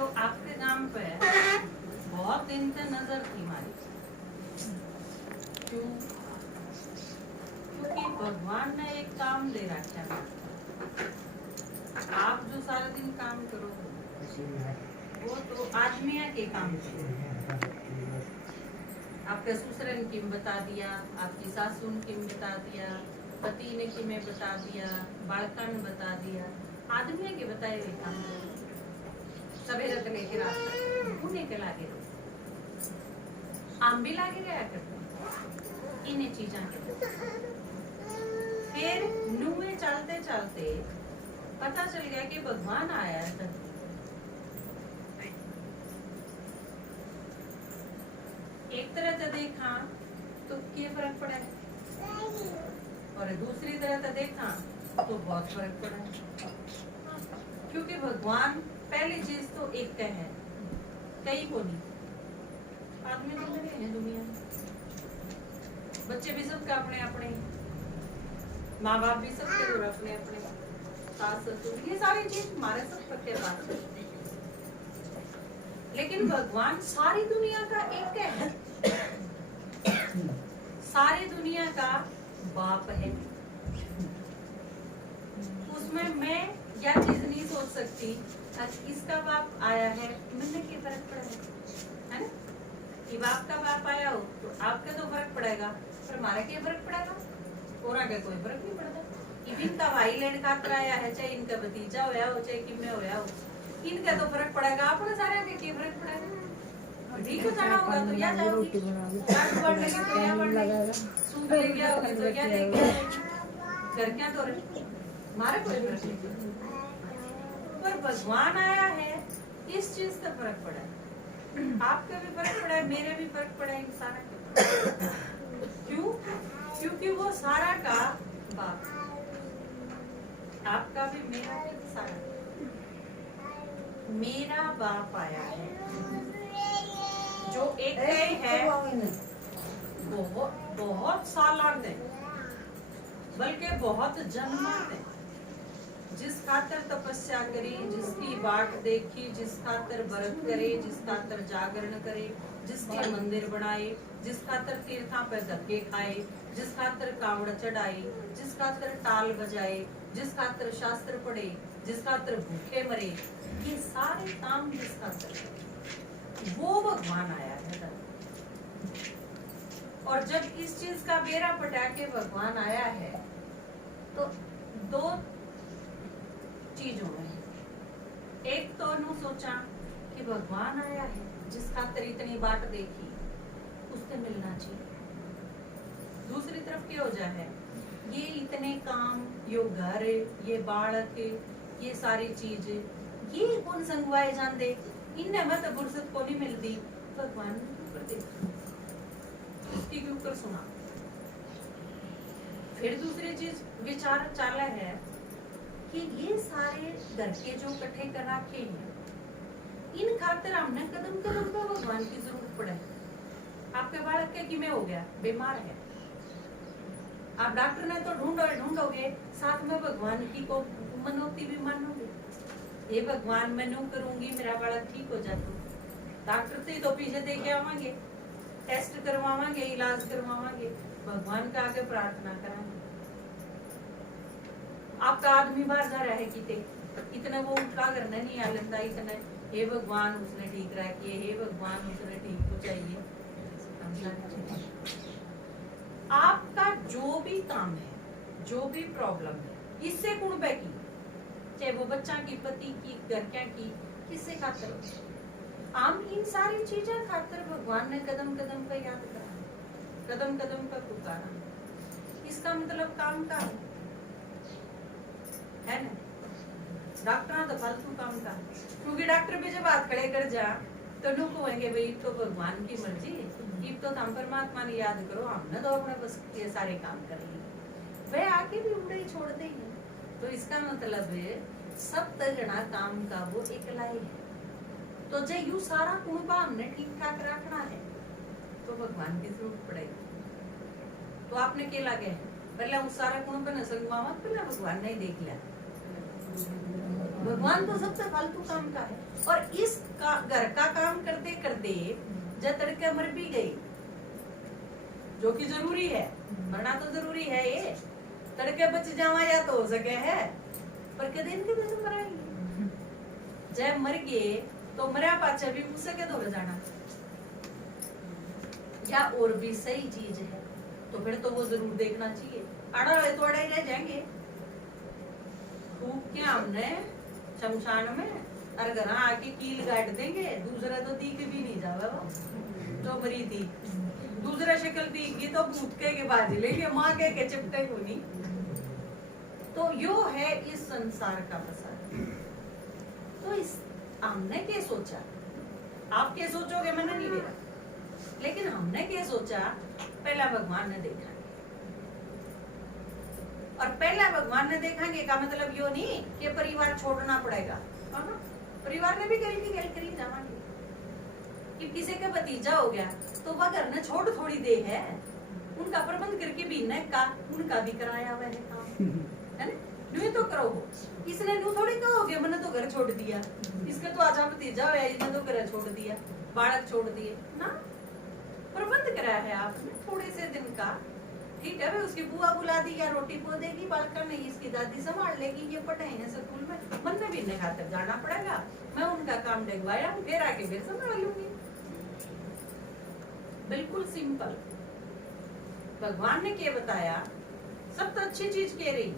तो आपके नाम पे बहुत दिन से नजर थी हमारी। क्यों? क्योंकि भगवान ने एक काम दे रखा है। आप जो सारा दिन काम करो वो तो आदमिया के काम करो। आपके ससुर ने किम बता दिया, आपकी सासू ने किम बता दिया, पति ने किमें बता दिया, बालका ने बता दिया, आदमिया के बताए हुए काम करो। सवेरे तो लेके रास्ता घूमने के लागे आम भी लागे रहा करते इन्हें चीजा के। फिर नुए चलते चलते पता चल गया कि भगवान आया है। एक तरह से देखा तो क्या फर्क पड़ा है, और दूसरी तरह से देखा तो बहुत फर्क पड़ा है। क्योंकि भगवान पहली चीज तो एक का है, कई को नहीं। आदमी तो लगे हैं दुनिया में, बच्चे भी सबका अपने अपने, माँ बाप भी सबके और अपने अपने, सास ससुर, ये सारी चीज हमारे सब के पास है। लेकिन भगवान सारी दुनिया का एक है, सारी दुनिया का बाप है। उसमें मैं क्या चीज नहीं सोच सकती, इसका बाप आया है, मैंने क्या फर्क पड़ा है ना? कि बाप का बाप आया हो तो आपका तो फर्क पड़ेगा, पर हमारा क्या फर्क पड़ेगा? और आगे कोई फर्क नहीं पड़ता। इनका भाई लेने खातर आया है, चाहे इनका भतीजा होया हो, चाहे किमें होया हो, इनका तो फर्क पड़ेगा। आपने सारे के क्या फर्क पड़ेगा? ठीक है, जाना होगा तो या जाओगी, चाट बढ़ लगी तो या बढ़ लगेगा, सूप ले गया होगी तो क्या ले गया, घर क्या तो हमारा कोई फर्क नहीं। पर भगवान आया है, इस चीज का फर्क पड़ा है। आपका भी फर्क पड़ा है, मेरे भी फर्क पड़ा है, सारा का। क्यों? क्योंकि वो सारा का बाप, आपका भी मेरा भी सारा, मेरा बाप आया है जो एक है बहुत बहुत सालान है, बल्कि बहुत जन्मात है। जिस खातर तपस्या करी, जिसकी बाट देखी, जिस खातर व्रत करे, जिस खातर जागरण करे, जिसके मंदिर बनाए, जिस खातर तीर्थां पर धक्के खाए, जिस खातर कावड़ चढ़ाए, जिस खातर ताल बजाए, जिस खातर शास्त्र पढ़े, जिस खातर भूखे मरे, ये सारे काम जिस खातर वो भगवान आया है। और जब इस चीज का बेरा पटा के भगवान आया है तो दो चीजों में, एक तो नु सोचा कि भगवान आया है जिस खातर इतनी बाट देखी, उससे मिलना चाहिए। दूसरी तरफ क्या हो जाए, ये इतने काम, यो घर, ये बालक, ये सारी चीज, ये कौन संगवाए जान दे, इन्हें मत फुर्सत को नहीं मिलती, भगवान ने क्यों कर देखा, उसकी क्यों कर सुना। फिर दूसरी चीज विचार चाला है कि ये सारे घर के जो इकट्ठे कर रखे हैं, इन खातर हमने कदम कदम पर भगवान की जरूरत पड़े। आपके बालक के किमें हो गया, बीमार है, आप डॉक्टर ने तो ढूंढोगे, साथ में भगवान की को मनोती भी मानोगे, ये भगवान मैं न्यू करूंगी, मेरा बालक ठीक हो जाए। डॉक्टर से तो पीछे दे के आवांगे, टेस्ट करवावांगे, इलाज करवावांगे, भगवान का आगे प्रार्थना कराएंगे। आपका आदमी बाहर जा रहा है किते, इतना वो उठा करना नहीं आलंदा, इतना हे भगवान उसने ठीक रखिए, हे भगवान उसने ठीक हो चाहिए। आपका जो भी काम है, जो भी प्रॉब्लम है, इससे कौन बैठी, चाहे वो बच्चा की, पति की, घर क्या की, किससे खातर, हम इन सारी चीजें खातर भगवान ने कदम कदम पर याद करा, कदम कदम पर पुकारा। इसका मतलब काम का है ना, डॉक्टर तो फालतू काम का, क्योंकि डॉक्टर भी जब बात खड़े कर जा तो नु कहेंगे भाई तो भगवान की मर्जी, ये तो हम परमात्मा ने याद करो, हमने तो अपने बस ये सारे काम कर लिए, वे आके भी उड़े छोड़ते हैं। तो इसका मतलब है सब तगड़ा काम का वो एकला ही है। तो जो यू सारा कुंबा हमने ठीक ठाक रखना है तो भगवान की जरूरत पड़ेगी। तो आपने क्या लगे, पहले उस सारा कुंबा ने संगवा मत, पहले भगवान ने ही देख लिया। भगवान तो सबसे फालतू काम का है। और इस घर का काम करते करते जब तड़के मर भी गई, जो कि जरूरी है, मरना तो जरूरी है, ये तड़के बच जावा या तो हो सके है, पर कदे इनके दिन मराएंगे। जब मर गए तो मरा पाचा भी पूछ सके तो जाना, या और भी सही चीज है तो फिर तो वो जरूर देखना चाहिए। आड़ा रहे तो अड़ा ही रह जाएंगे। फूक के हमने शमशान में और घर आके कील गाड़ देंगे, दूसरा तो दिख भी नहीं जावा वो जो मरी थी, दूसरा शक्ल दिखी तो भूत के बाज लेंगे, माँ के चिपटे को नहीं। तो यो है इस संसार का बसा। तो इस हमने क्या सोचा, आप क्या सोचोगे मैंने नहीं देखा, लेकिन हमने क्या सोचा, पहला भगवान ने देखा, और पहला भगवान ने देखेंगे का मतलब यो नहीं कि परिवार छोड़ना पड़ेगा। परिवार ने भी करी थी, करी जावांगे कि किसी का भतीजा हो गया तो वह घर ने छोड़ थोड़ी दे है, उनका प्रबंध करके भी न का उनका भी कराया हुआ है काम, है ना? न्यू तो करो, इसने न्यू थोड़ी कहोगे मैंने तो घर छोड़ दिया, इसके तो आजा भतीजा हुआ, इसने तो घर छोड़ दिया, बालक छोड़ दिए ना, प्रबंध कराया है आपने थोड़े से दिन का। ठीक है भाई, उसकी बुआ बुला दी या रोटी पो देगी, बालका नहीं इसकी दादी संभाल लेगी, ये पढ़ाएंगे स्कूल में, मन में भी नहीं खातर जाना पड़ेगा, मैं उनका काम लगवाया हूँ, फिर आके फिर संभाल लूंगी। बिल्कुल सिंपल। भगवान ने क्या बताया, सब तो अच्छी चीज कह रही,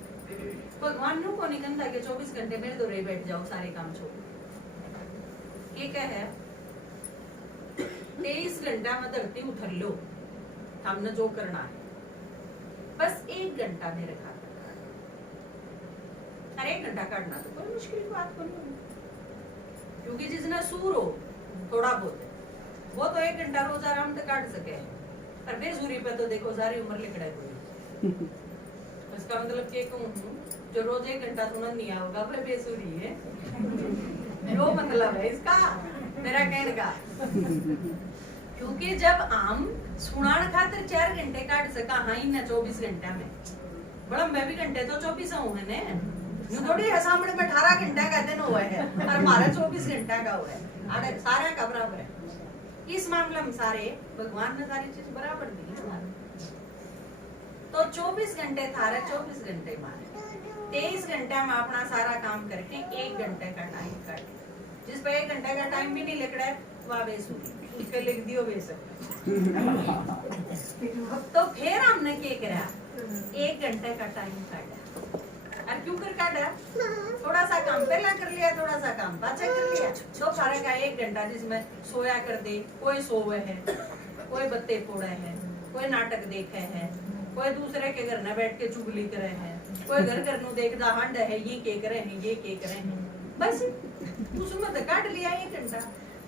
भगवान को नहीं कहता कि 24 घंटे मेरे तो रह बैठ जाओ सारे काम छोड़, ये क्या है 23 घंटा में धरती उठर लो, हमने जो करना है बस 1 घंटा मेरे खाते, अरे 1 घंटा काटना तो कोई मुश्किल बात को नहीं, क्योंकि जिसने सूर हो थोड़ा बहुत वो तो 1 घंटा रोज आराम से काट सके, पर बेसूरी पे तो देखो सारी उम्र लिखड़ा कोई। इसका मतलब क्या कहूँ, जो रोज 1 घंटा सुनन नहीं होगा वह बेसूरी है, वो मतलब है इसका मेरा कहने का। क्योंकि जब हम सुनान खातिर 4 घंटे काट सका हाँ ही ना 24 घंटा में, बड़ा मैं भी घंटे तो 24 हूँ है ने, थोड़ी है सामने में 18 घंटा का दिन हुआ है और हमारा 24 घंटा का हुआ है, सारा का बराबर है। इस मामले में सारे भगवान ने सारी चीज बराबर दी है, तो 24 घंटे थारा 24 घंटे मारे, 23 घंटा में अपना सारा काम करके 1 घंटे का टाइम काट, जिस पे 1 घंटे का टाइम भी नहीं लिख रहा है वह बेसूरी, उसके लिख दियो बेसक। तो फिर हमने क्या करा, 1 घंटे का टाइम काटा, और क्यों कर काटा, थोड़ा सा काम पहला कर लिया, थोड़ा सा काम पाछा कर लिया, तो सारे का 1 घंटा जिसमें सोया कर दे, कोई सोवे है, कोई बत्ते फोड़े है, कोई नाटक देखे है, कोई दूसरे के घर में बैठ के चुगली करे है, कोई घर घर नु देखदा हंड है, ये के करे हैं, ये के करे हैं, बस उसमें तो काट लिया 1 घंटा।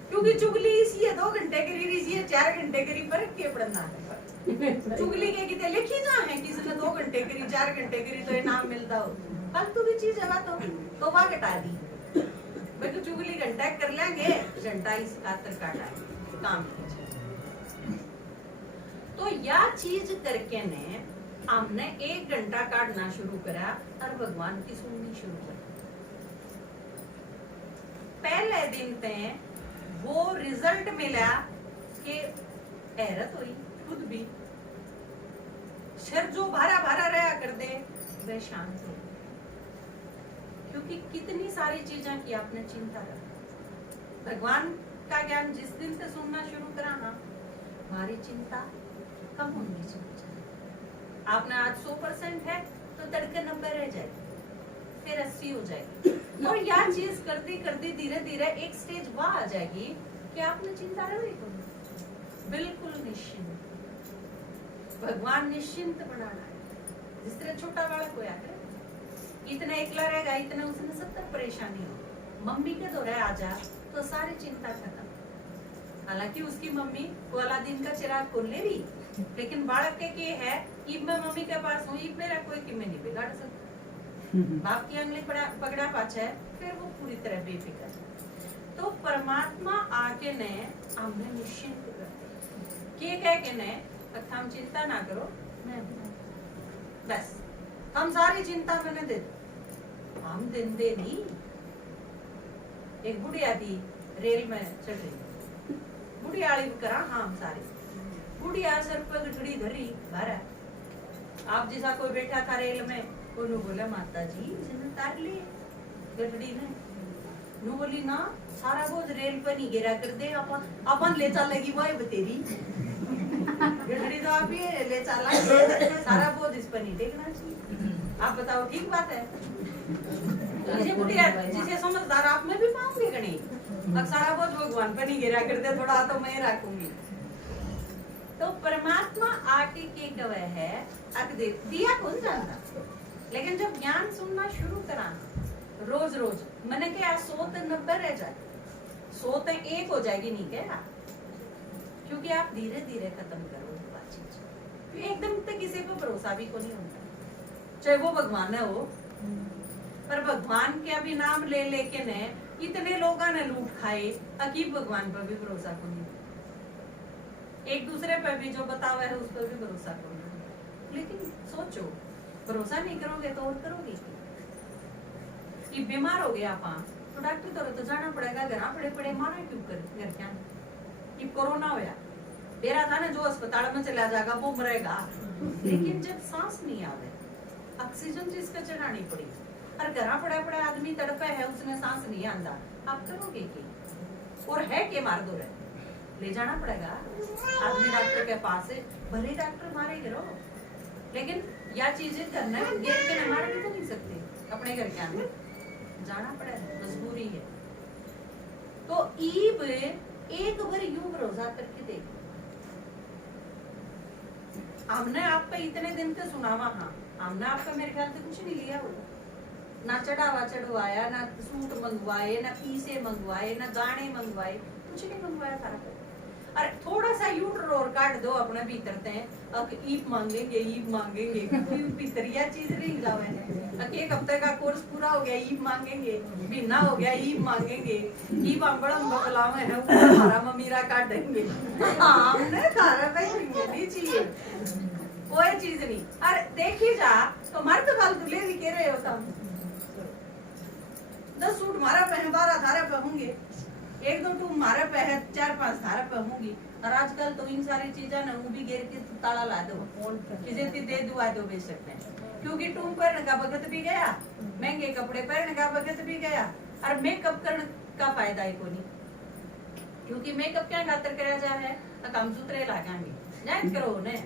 क्योंकि चुगली इसी है 2 घंटे करी, इसी है 4 घंटे करी, फर्क के पड़ना है। चुगली के कितने लिखी जा है, किसी ने 2 घंटे करी 4 घंटे करी तो इनाम मिलता हो, फालतू की चीज है तो वह घटा दी, भाई चुगली घंटा कर लेंगे, घंटा इस खातर काटा काम की। तो यह चीज करके ने हमने 1 घंटा काटना शुरू करा और भगवान की सुननी शुरू करी। पहले दिन पे वो रिजल्ट मिला कि हैरत हुई खुद भी, शर जो भारा भारा रहा कर दे वह शांत हो, क्योंकि कितनी सारी चीजें की आपने चिंता रखी। भगवान का ज्ञान जिस दिन से सुनना शुरू करा ना, हमारी चिंता कम होनी चाहिए। आपने आज 100% है तो तड़के 90 रह जाएगी, फिर 80 हो जाएगी, और यह चीज करती करती धीरे धीरे एक स्टेज वह आ जाएगी कि आपने चिंता रही बिल्कुल निश्चिंत। भगवान निश्चिंत बनाना है, जिस तरह छोटा बालक होया करे, इतना एकला रहेगा, इतना उसने सब तक परेशानी हो, मम्मी के दौरे आ जा तो सारी चिंता खत्म। हालांकि उसकी मम्मी को अलादीन का चिराग खोल ले भी, लेकिन बालक के है इब मैं मम्मी के पास हूँ, इब मेरा कोई कि मैं नहीं बिगाड़ सकता, बाप की अंगली पकड़ा पाछा है, फिर वो पूरी तरह बेफिक्र। तो परमात्मा आके ने हमें निश्चिंत कर के कह के ने हम चिंता ना करो, मैं बस हम सारी चिंता मैंने दे दो, हम दिन दे नहीं, एक बुढ़िया थी रेल में चढ़ रही, बुढ़िया आली करा हम सारे, बुढ़िया सर पर गठड़ी धरी भरा, आप जैसा कोई बैठा था रेल में, उन्होंने बोला माता जी जिन्हें तार ले गठड़ी ने, नु बोली ना सारा बोझ रेल पर नहीं गिरा कर दे, अपन ले चलेगी वो बतेरी गठड़ी तो आप ही ले चला, सारा बोझ इस पर नहीं देखना चाहिए। आप बताओ ठीक बात है? जिसे बुढ़िया जिसे समझदार आप में भी पाऊंगे गणी, अब सारा बोझ भगवान पर नहीं गिरा कर दे, थोड़ा तो मैं रखूंगी। तो परमात्मा आके के गवे है अक दे दिया कौन जानता, लेकिन जब ज्ञान सुनना शुरू करा रोज रोज, मैंने क्या 100 से 90 रह जाए, 100 से 1 हो जाएगी, नहीं क्या? क्योंकि आप धीरे धीरे खत्म करो बातचीत, एकदम तक किसी पे भरोसा भी को नहीं होता, चाहे वो भगवान है वो, पर भगवान के अभी नाम ले लेके ने इतने लोगों ने लूट खाए, अकीब भगवान पर भी भरोसा को नहीं, एक दूसरे पर भी जो बतावा है उस पर भी भरोसा को नहीं। लेकिन सोचो, भरोसा नहीं करोगे तो और करोगे कि बीमार हो गया आप तो डॉक्टर तो जाना पड़ेगा, घर पड़े पड़े मारा क्यों कर घर क्या, कि कोरोना होया बेरा था ना जो अस्पताल में चला जाएगा वो मरेगा, लेकिन जब सांस नहीं आवे ऑक्सीजन जिसका चढ़ानी पड़ी, और घर पड़े पड़े आदमी तड़पे है उसने सांस नहीं आंदा, आप करोगे की? और है के मार दो रहे ले जाना पड़ेगा आदमी डॉक्टर के पास है, भले डॉक्टर मारे करो, लेकिन या चीजें करना गिर के न मार भी तो नहीं सकते, अपने घर के अंदर जाना पड़ेगा, मजबूरी है। तो ईब एक बार यूं भरोसा करके देखो, हमने आप पे इतने दिन से सुनावा, हाँ हमने आपका मेरे ख्याल से कुछ नहीं लिया होगा, ना चढ़ावा चढ़वाया, ना सूट मंगवाए, ना पीसे मंगवाए, ना गाने मंगवाए, कुछ नहीं मंगवाया सारा। अरे थोड़ा सा यूटर और काट दो अपने भीतर ते, अब ईप मांगेंगे भीतरिया चीज नहीं जावे है, एक हफ्ते का कोर्स पूरा हो गया ईप मांगेंगे, महीना हो गया ईप मांगेंगे, ईप अंबड़म बगलावे है हमारा ममीरा काट देंगे, हमने थारा भाई नहीं चाहिए कोई चीज नहीं। अरे देखी जा तो मर्द फालतू ले भी कह रहे हो तुम, 10 सूट मारा पहन 12 थारा पहनूंगे, 1-2 टू मारे पे है 4-5 थारा पे होंगी, और आजकल तो इन सारी चीजें ना वो भी गिर के ताला ला दो, चीजें दे दुआ दो बेच सकते हैं, क्योंकि टूम पहनने का वक्त भी गया, महंगे कपड़े पहनने का वक्त भी गया, और मेकअप करने का फायदा है को नहीं, क्योंकि मेकअप क्या खातर करा जा है, काम सूत्रे लगाएंगे जायज करो ने,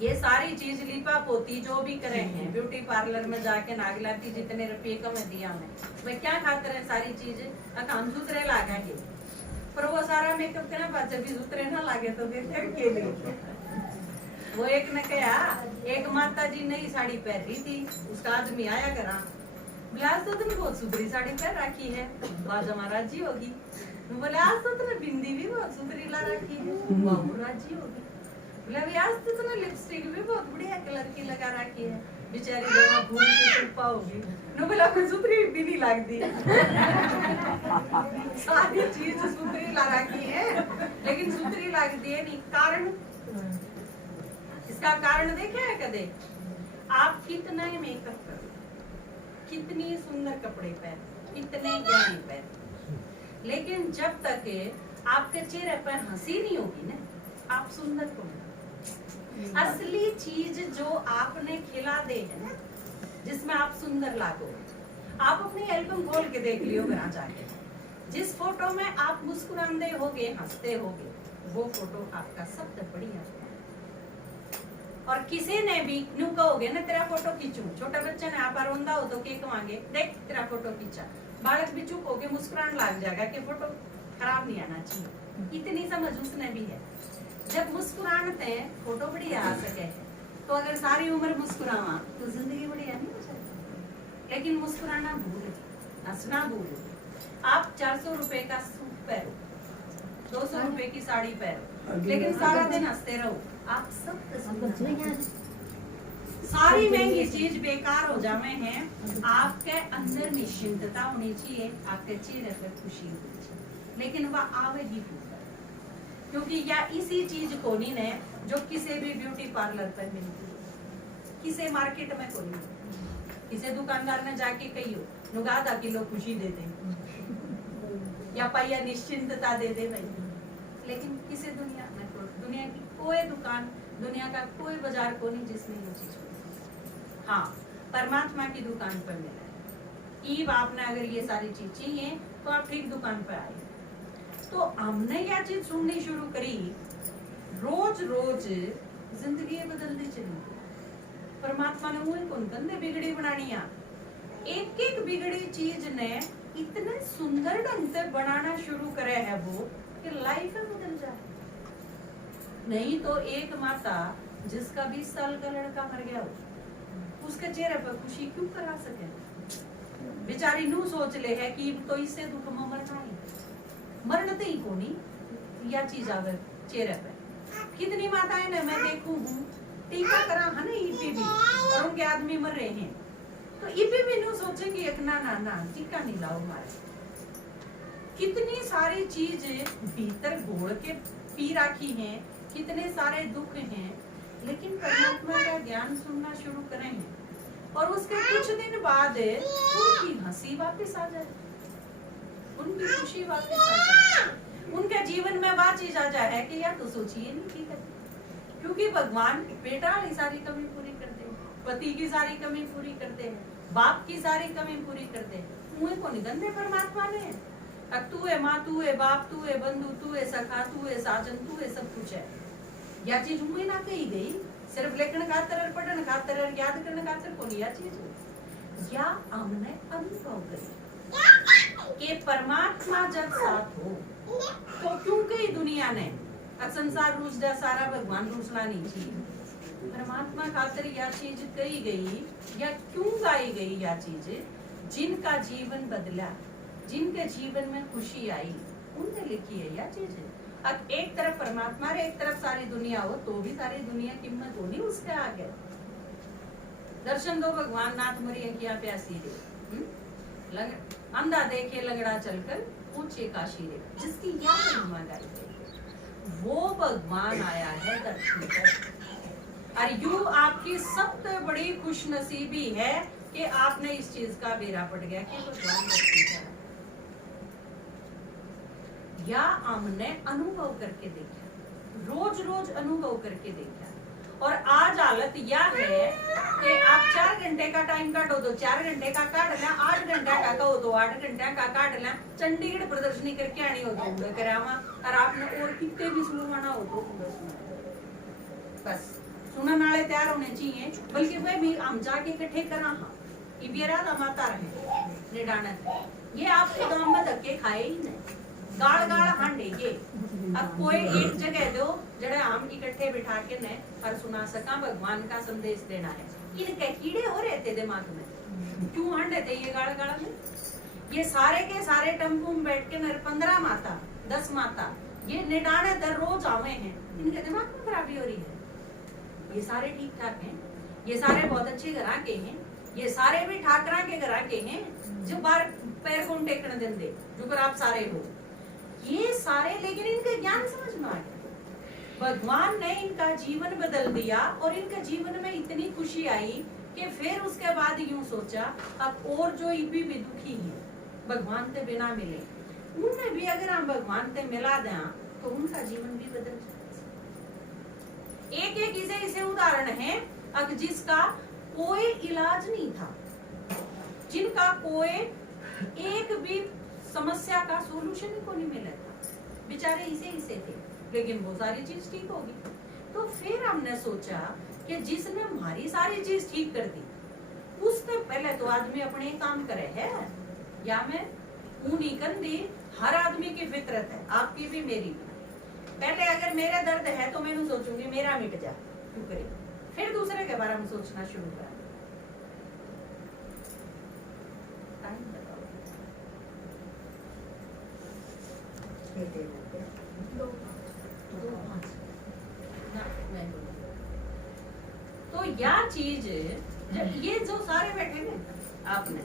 ये सारी चीज लिपा पोती जो भी करे हैं, ब्यूटी पार्लर में जाके नागलाती जितने रुपये का मैं दिया मैं, वे क्या खाते हैं सारी चीज काम सूत्रे लगाएंगे, पर वो सारा मेकअप करना बाद जब भी सूत्रे ना लागे तो फिर के लिए वो एक ने कहा, एक माता जी नई साड़ी पहन रही थी, उसका आदमी आया करा, आज तो तुमने बहुत सुथरी साड़ी पहन रखी है, बाज हमारा राजी होगी, बोले आज तो तुमने बिंदी भी बहुत सुथरी ला रखी है, बहुत राजी होगी, बोले आज तो तुमने लिपस्टिक भी बहुत बढ़िया कलर की लगा रखी है, बेचारी जमा भूल के चुप्पा होगी, नो बोला कोई सुथरी भी नहीं लगती सारी चीज सुथरी ला रखी है, लेकिन सुथरी लगती है नहीं, कारण इसका कारण देखे है कदे, आप कितना मेकअप करो, कितनी सुंदर कपड़े पहन, कितने गहने पहन, लेकिन जब तक आपके चेहरे पर हंसी नहीं होगी ना, आप सुंदर को असली चीज जो आपने खिला दे है ना, जिसमें आप सुंदर लागो, आप अपनी एल्बम खोल के देख लियो घर जाके, जिस फोटो में आप मुस्कुराते होगे, हंसते होगे, वो फोटो आपका सबसे बढ़िया। और किसी ने भी न्यू कहोगे ना तेरा फोटो खींचू, छोटा बच्चा ने आप रोंदा हो तो केक मांगे, देख तेरा फोटो खींचा, बालक भी चुप होके मुस्कुराने लग जाएगा कि फोटो खराब नहीं आना चाहिए, इतनी समझ उसने भी है। जब मुस्कुराते हैं फोटो बढ़िया आ सके, तो अगर सारी उम्र मुस्कुरावा तो जिंदगी बढ़िया नहीं हो सकती, लेकिन मुस्कुराना भूल, हंसना भूल, आप 400 रुपए का सूट पहनो, 200 रुपए की साड़ी पहनो, लेकिन सारा दिन हंसते रहो, आप सब सारी महंगी चीज बेकार हो जावे हैं, आपके अंदर निश्चिंतता होनी चाहिए, आपके चेहरे पर खुशी होनी चाहिए, लेकिन वह आवेगी पूरा, क्योंकि या इसी चीज को नहीं है जो किसी भी ब्यूटी पार्लर पर मिलती है, किसी मार्केट में को नहीं, किसी दुकानदार ने जाके कही हो नुगा 10 किलो खुशी दे दे, या पाइया निश्चिंतता दे दे भाई। लेकिन किसी दुनिया में तो दुनिया की कोई दुकान, दुनिया का कोई बाजार को नहीं जिसमें ये चीज मिले। हाँ, परमात्मा की दुकान पर मिला है। ईब आपने अगर ये सारी चीज चाहिए तो आप ठीक दुकान पर आए। तो हमने यह चीज सुननी शुरू करी, रोज रोज जिंदगी बदलती चली। परमात्मा ने मुझे कौन कंधे बिगड़ी बनानिया, एक एक बिगड़ी चीज ने इतने सुंदर ढंग से बनाना शुरू करे है वो कि लाइफ में बदल जाए। नहीं तो एक माता जिसका 20 साल का लड़का मर गया हो, उसके चेहरे पर खुशी क्यों करा सके? बेचारी नू सोच ले है कि तो इससे दुख में मरना ही, मरनते ही को नहीं यह चीज आवे चेहरे पे। कितनी माताएं ने मैं देखूं हूँ टीका करा है ना इबी भी, और उनके आदमी मर रहे हैं तो इबी भी नू सोचेंगे एक ना ना ना टीका नहीं लाओ मारे। कितनी सारी चीज भीतर घोल के पी रखी हैं, कितने सारे दुख हैं, लेकिन परमात्मा का ज्ञान सुनना शुरू करें हैं और उसके कुछ दिन बाद उनकी हंसी वापस आ जाए, उनकी खुशी वापस आ जाए, उनके जीवन में वह चीज आ जाए कि यार तो सोचिए नहीं ठीक है, क्योंकि भगवान बेटा की सारी कमी पूरी करते हैं, पति की सारी कमी पूरी करते हैं, बाप की सारी कमी पूरी करते हैं। मुझे को निधन दे परमात्मा ने, अब तू है माँ, तू है बाप, तू है बंधु, तू है सखा, तू है साजन, तू है सब कुछ है। यह चीज मुझे ना कही गई, सिर्फ लेखन खातर और पढ़न खातर और याद करने खातर को यह चीज या हमने अनुभव करी कि परमात्मा जब साथ हो तो क्योंकि दुनिया ने संसार रूस जा सारा भगवान रूसना नहीं चाहिए। परमात्मा खातर यह चीज कही गई या क्यों गाई गई यह चीज, जिनका जीवन बदला, जिनके जीवन में खुशी आई, उनने लिखी है यह चीज। अब एक तरफ परमात्मा रे एक तरफ सारी दुनिया हो तो भी सारी दुनिया कीमत होनी उसके आगे। दर्शन दो भगवान नाथ मरिया किया प्यासी रे, अंधा देखे लगड़ा चलकर पूछे काशी रे, जिसकी यह महिमा गाई गई वो भगवान आया है धरती पर। और यू आपकी सबसे बड़ी खुशनसीबी है कि आपने इस चीज का बेरा पड़ गया कि भगवान धरती पर, या हमने अनुभव करके देखा, रोज रोज अनुभव करके देखा। और आज हालत यह है कि आप 4 घंटे का टाइम काटो तो 4 घंटे का काट लें, 8 घंटा का कहो तो 8 घंटा का काट लें, चंडीगढ़ प्रदर्शनी करके आनी हो तो करावा, और आपने और कितने भी सुनवाना हो तो बस सुनने वाले तैयार होने चाहिए। बल्कि वह भी हम जाके इकट्ठे करा, हाँ इबियरा माता रहे निडाना, ये आपको दाम में धक्के खाए ही नहीं, गाड़ गाड़ हांडे ये। अब कोई एक जगह दो जड़े हम इकट्ठे बिठा के ने और सुना सका भगवान का संदेश देना है। इनके कीड़े हो रहे थे दिमाग में, क्यों हांडे थे ये गाड़ गाड़ में? ये सारे के सारे टेम्पू में बैठ के 15 माता 10 माता ये निडाने दर रोज आवे हैं, इनके दिमाग में खराबी हो रही है। ये सारे ठीक ठाक हैं, ये सारे बहुत अच्छे घरा के हैं, ये सारे भी ठाकरा के घरा के हैं, जो बार पैर को टेकने देंगे जो कर आप सारे हो, ये सारे, लेकिन इनका ज्ञान समझ में आ गया। भगवान ने इनका जीवन बदल दिया और इनके जीवन में इतनी खुशी आई कि फिर उसके बाद यूं सोचा अब और जो भी दुखी है भगवान से बिना मिले, उन्हें भी अगर हम भगवान से मिला दें तो उनका जीवन भी बदल जाए। एक एक इसे उदाहरण है अब जिसका कोई इलाज नहीं था, जिनका कोई एक भी समस्या का सोल्यूशन ही को नहीं मिला था, बेचारे इसे थे, लेकिन वो सारी चीज ठीक होगी। तो फिर हमने सोचा कि जिसने हमारी सारी चीज ठीक कर दी, उससे पहले तो आदमी अपने काम करे है, या मैं ऊनी कंधी हर आदमी की फितरत है, आपकी भी मेरी भी। पहले अगर मेरा दर्द है तो मैं सोचूंगी मेरा मिट जा, क्यों करे, फिर दूसरे के बारे में सोचना शुरू करा। तो यह चीज जब ये जो सारे बैठे ने आपने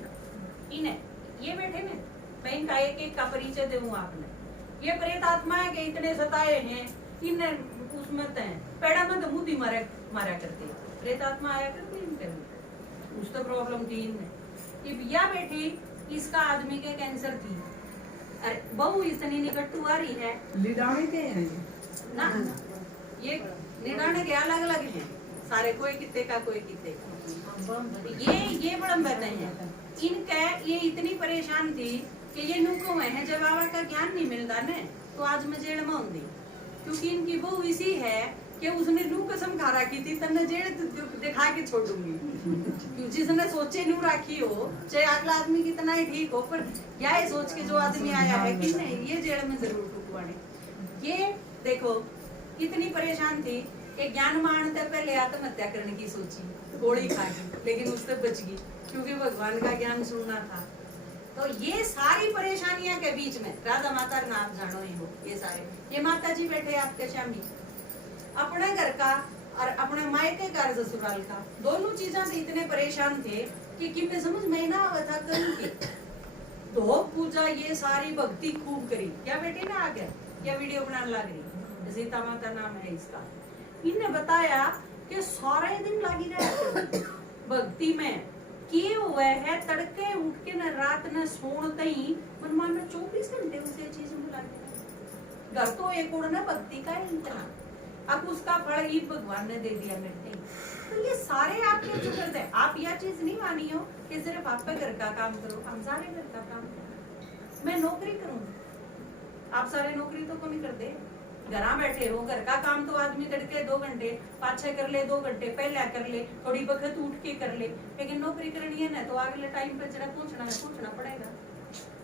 इन्हें ये बैठे ने, मैं इनका एक एक का परिचय दूं आपने, ये प्रेत आत्माएं के इतने सताए हैं, इन्हें उसमें पेड़ा में तो मुद्दी मारा करते, प्रेत आत्मा आया करती इनके उस तो प्रॉब्लम थी इनमें। यह बैठी इसका आदमी के कैंसर थी, अरे बहू इतनी निकट आ रही है लिडाने के हैं ना, ये निडाने के अलग अलग हैं सारे, कोई कितने का कोई कितने का। ये बड़ा बताए हैं इनका, ये इतनी परेशान थी कि ये नुको में है जब बाबा का ज्ञान नहीं मिलता ने तो आज मैं जेल में होंगी, क्योंकि इनकी बहू इसी है कि उसने नू कसम खा रखी थी तन्ने जेल दिखा के छोड़ूंगी। जिसने सोचे नू रखी हो चाहे अगला आदमी कितना ही ठीक हो, पर यह सोच के जो आदमी आया है कि नहीं ये जेल में जरूर ठुकवाने। ये देखो कितनी परेशान थी कि ज्ञान मानते पहले आत्महत्या करने की सोची, गोली खा गई लेकिन उससे बच गई क्योंकि भगवान का ज्ञान सुनना था। तो ये सारी परेशानियां के बीच में राधा माता का नाम जानो ही हो, ये सारे ये माता जी बैठे आपके सामने, अपने घर का और अपने मायके का ससुराल का दोनों चीजों से इतने परेशान थे कि कितने समझ में ना आवा था करूं की धो पूजा ये सारी भक्ति खूब करी। क्या बेटे ना आ गया क्या वीडियो बनाने लग रही, सीता माता नाम है इसका। इन्हें बताया कि सारे दिन लगी रहे भक्ति में किए हुए है, तड़के उठ के न रात न सोते ही मन मान 24 घंटे उसे चीज में लगे। घर तो एक और ना भक्ति का इतना, अब उसका फल ही भगवान ने दे दिया मेरे। तो ये सारे आपके जो करते हैं, आप यह चीज नहीं मानी हो कि सिर्फ आप घर का काम करो, हम सारे घर का काम करो। मैं नौकरी करूँ, आप सारे नौकरी तो कम ही करते, घर बैठे हो, घर का काम तो आदमी तड़के 2 घंटे पाछे कर ले, 2 घंटे पहले कर ले, थोड़ी वक्त उठ के कर ले, लेकिन नौकरी करनी है ना तो अगले टाइम पे जरा पूछना पड़ेगा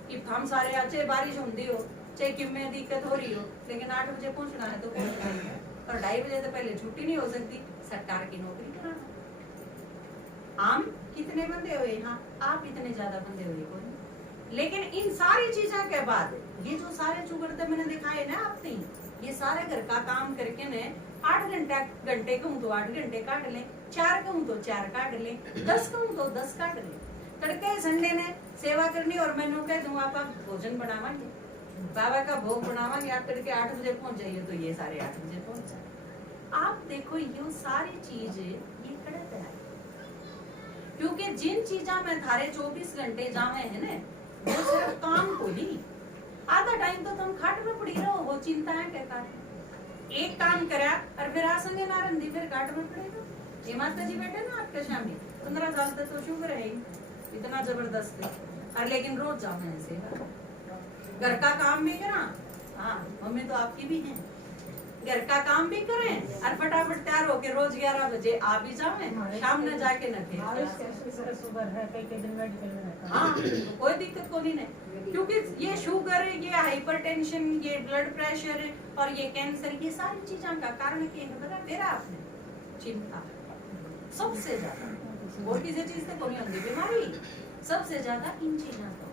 कि हम सारे चाहे बारिश होती हो चाहे कि में दिक्कत हो रही हो, लेकिन 8 बजे पहुंचना है तो पहुंचना ही है, और 2:30 बजे से पहले छुट्टी नहीं हो सकती। सरकार की नौकरी कराना आम कितने बंदे हुए यहाँ, आप इतने ज्यादा बंदे हुए कोई। लेकिन इन सारी चीजों के बाद ये जो सारे चुगड़ते मैंने दिखाए ना आपने, ये सारे घर का काम करके ने 8 घंटे कहूँ तो 8 घंटे काट ले, 4 कहूँ तो 4 काट ले, 10 कहूँ तो 10 काट ले। तड़के संडे ने सेवा करनी और मैंने कह दूँ आप भोजन बनावांगे, बाबा का भोग बनावांगे, आप तड़के 8 बजे पहुंच जाइए तो ये सारे 8 बजे पहुंच जाए। आप देखो ये सारी चीज ये कड़क है, क्योंकि जिन चीजा में थारे 24 घंटे जावे है ना वो सिर्फ काम को ही, आधा टाइम तो तुम खाट में पड़ी रहो, वो चिंता है क्या काट एक काम करा और फिर आसंगे ना रंदी फिर काट में पड़ेगा। ये माता जी बैठे ना आपके सामने 15 साल तक तो शुगर है इतना जबरदस्त है, और लेकिन रोज जाओ ऐसे घर का काम भी करा। हाँ मम्मी तो आपकी भी है, घर का काम भी करें और फटाफट तैयार होके रोज 11 बजे आ भी जावे, शाम में जाके न थे। हाँ कोई दिक्कत को नहीं, क्योंकि ये शुगर, ये हाइपरटेंशन, ये ब्लड प्रेशर और ये कैंसर, ये सारी चीजों का कारण क्या है पता तेरा आपने चिंता सबसे ज्यादा, और किसी चीज से कोई होती बीमारी सबसे ज्यादा इन चीजों का।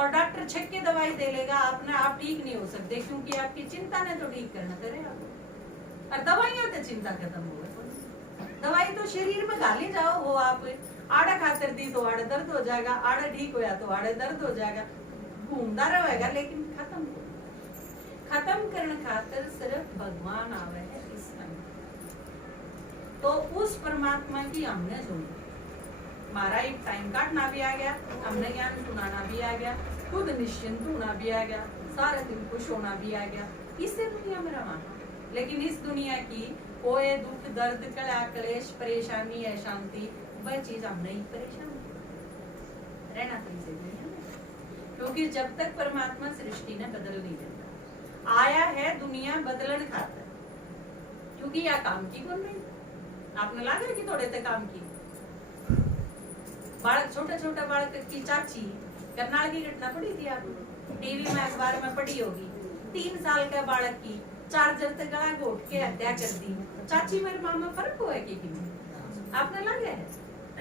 और डॉक्टर छक्के दवाई दे लेगा, आपने आप ठीक नहीं हो सकते क्योंकि आपकी चिंता ने तो ठीक करना करे आपको, और दवाइयां तो चिंता खत्म हो गई। दवाई तो शरीर में गाली जाओ, वो आप आड़ा खातर दी तो आड़े दर्द हो जाएगा, आड़ा ठीक होया तो आड़े दर्द हो जाएगा, घूमता रहेगा लेकिन खत्म करने खातर सिर्फ भगवान आवे है इस समय। तो उस परमात्मा की हमने सुनी, हमारा एक टाइम काटना भी आ गया, हमने ज्ञान सुनाना भी आ गया, खुद निश्चिंत होना भी आ गया, सारे दिन खुश होना भी आ गया, इससे दुनिया में रवाना। लेकिन इस दुनिया की कोई दुख दर्द कला क्लेश परेशानी है शांति, वह चीज हम नहीं परेशान रहना तुमसे दुनिया में, क्योंकि जब तक परमात्मा सृष्टि ने बदल नहीं देता, आया है दुनिया बदलन खातर, क्योंकि यह काम की कौन नहीं, आपने लगा कि थोड़े तक काम की बालक, छोटा छोटा बालक की चाची करनाल की घटना पड़ी थी आपने टीवी में अखबार में पड़ी होगी, 3 साल का बालक की चार्जर से गला घोट के हत्या कर दी। चाची मेरे मामा फर्क हुआ कि आपने लगे है,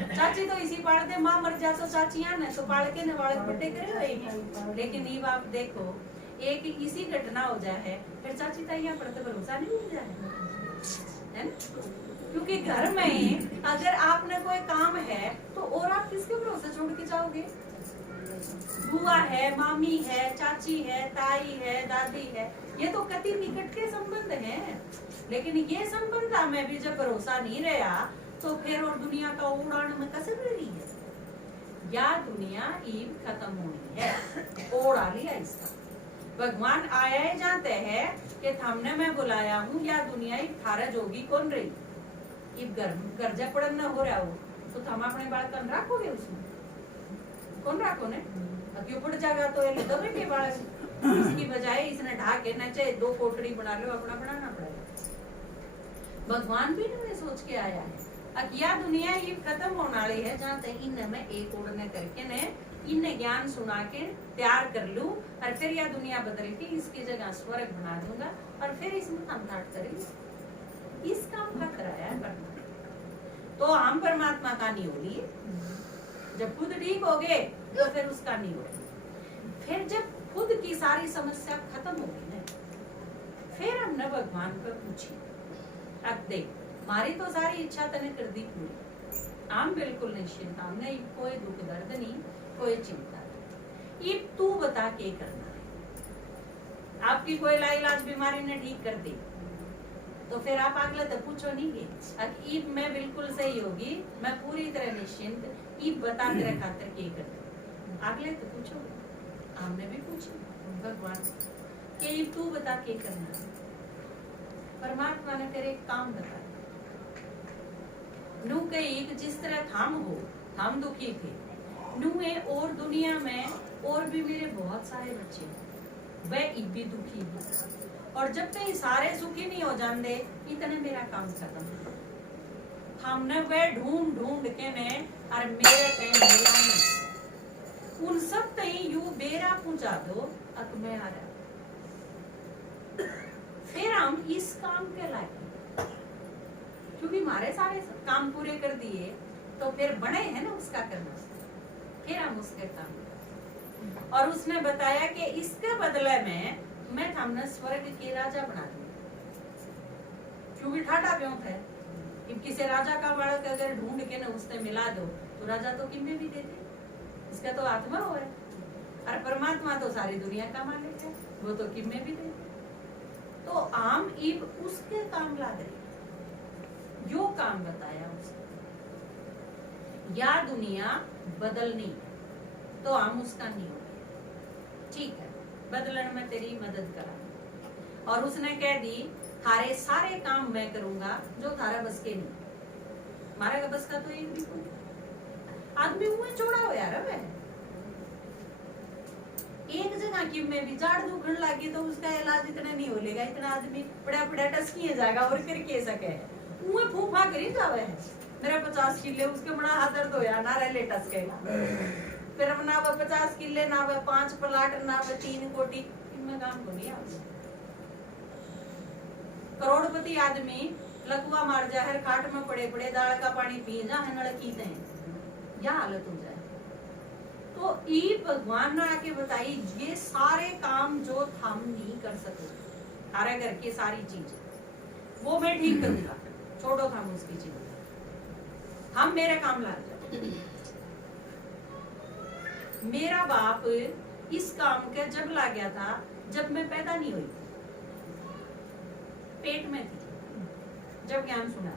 चाची तो इसी पाल दे, माँ मर जा तो चाचियां ने तो बालके ने बालक बड़े करे हुए। लेकिन ये आप देखो एक इसी घटना हो जाए है फिर चाची ताइया पर तो भरोसा नहीं मिल जाए है ना, क्योंकि घर में अगर आपने कोई काम है तो और आप किसके भरोसे छोड़ के जाओगे, बुआ है, मामी है, चाची है, ताई है, दादी है, ये तो कति निकट के संबंध हैं। लेकिन ये संबंध में भी जब भरोसा नहीं रहा तो फिर और दुनिया का उड़ान में कसर रही है। या दुनिया ईब खत्म होनी है। ओढ़ा लिया इसका। भगवान आया ही जानते हैं कि हमने मैं बुलाया हूँ या दुनिया ईब थारा जोगी कौन रही। ईब गर्जा पड़न न हो रहा हो तो हम अपने बाल कन रखोगे उसमें कौन रखो ने क्यों पड़ जाएगा तो ये दबे के बाल इसकी बजाय इसने ढाक के न चाहे 2 कोठड़ी बना लो अपना बनाना पड़ेगा। भगवान भी ने सोच के आया है अकिया दुनिया ये खत्म होने वाली है जहाँ तक इन में एक उड़ने करके ने इन ज्ञान सुना के तैयार कर लूं और फिर यह दुनिया बदल के इसकी जगह स्वर्ग बना दूंगा और फिर इसमें हम काट करेंगे। इस काम का कराया करना तो हम परमात्मा का नहीं हो रही। जब खुद ठीक हो गए तो फिर उसका नहीं हो। फिर जब खुद की सारी समस्या खत्म हो गई ना फिर हमने भगवान को पूछी अब देख हमारी तो सारी इच्छा तने कर दी पूरी। हम बिल्कुल निश्चिंत हमने कोई दुख दर्द नहीं कोई चिंता नहीं। ये तू बता के करना है। आपकी कोई लाइलाज बीमारी ने ठीक कर दी तो फिर आप अगले तो पूछो नहीं गए ईब मैं बिल्कुल सही होगी मैं पूरी तरह निश्चिंत ईब बता तेरे खातिर के कर दे अगले तो पूछो। हमने भी पूछा भगवान के ईब तू बता के करना। परमात्मा ने तेरे काम बताया नू के एक जिस तरह हम दुखी थे नू है और दुनिया में और भी मेरे बहुत सारे बच्चे वह ईब भी दुखी है और जब तक सारे सुखी नहीं हो जाते इतने मेरा काम खत्म। हमने वह ढूंढ के ने और मेरे कहीं मिला नहीं उन सब तई यू बेरा पहुंचा दो अब मैं आ रहा फिर हम इस काम के लायक क्योंकि हमारे सारे काम पूरे कर दिए तो फिर बने हैं ना उसका करना फिर हम उसके काम और उसने बताया कि इसके बदले में मैं हमने स्वर्ग के राजा बना दूंगा क्योंकि ठाटा क्यों थे कि किसी राजा का बालक अगर ढूंढ के ना उसने मिला दो तो राजा तो किम्मे भी देते इसका तो आत्मा हो है और परमात्मा तो सारी दुनिया का मालिक है वो तो किम्मे भी देते तो आम ईब उसके काम ला दे यो काम बताया उसने या दुनिया बदलनी तो हम उसका नहीं हो ठीक है बदलन में तेरी मदद करा और उसने कह दी थारे सारे काम मैं करूंगा जो थारा बस के नहीं मारा का बस का तो एक भी कोई आदमी मुंह छोड़ा हो यार वह एक जगह की में भी जाड़ दुखन लगी तो उसका इलाज इतना नहीं हो लेगा इतना आदमी बड़ा टसकी जाएगा और फिर के सके मुंह फूफा करी जावे है मेरा 50 किले उसके बड़ा हाथ दर्द होया ना रह ले टसकेगा फिर ना वो 50 किले ना वो 5 प्लाट ना वो 3 कोटी इनमें काम को नहीं आता करोड़पति आदमी लकुआ मार जाए खाट में पड़े पड़े दाल का पानी पी जा नड़की दें या हालत हो जाए तो ई भगवान ने आके बताई ये सारे काम जो हम नहीं कर सकते सारे घर की सारी चीज वो मैं ठीक करूंगा छोड़ो हम उसकी चीज हम मेरे काम ला जाए मेरा बाप इस काम के जब ला गया था जब मैं पैदा नहीं हुई पेट में थी जब ज्ञान सुना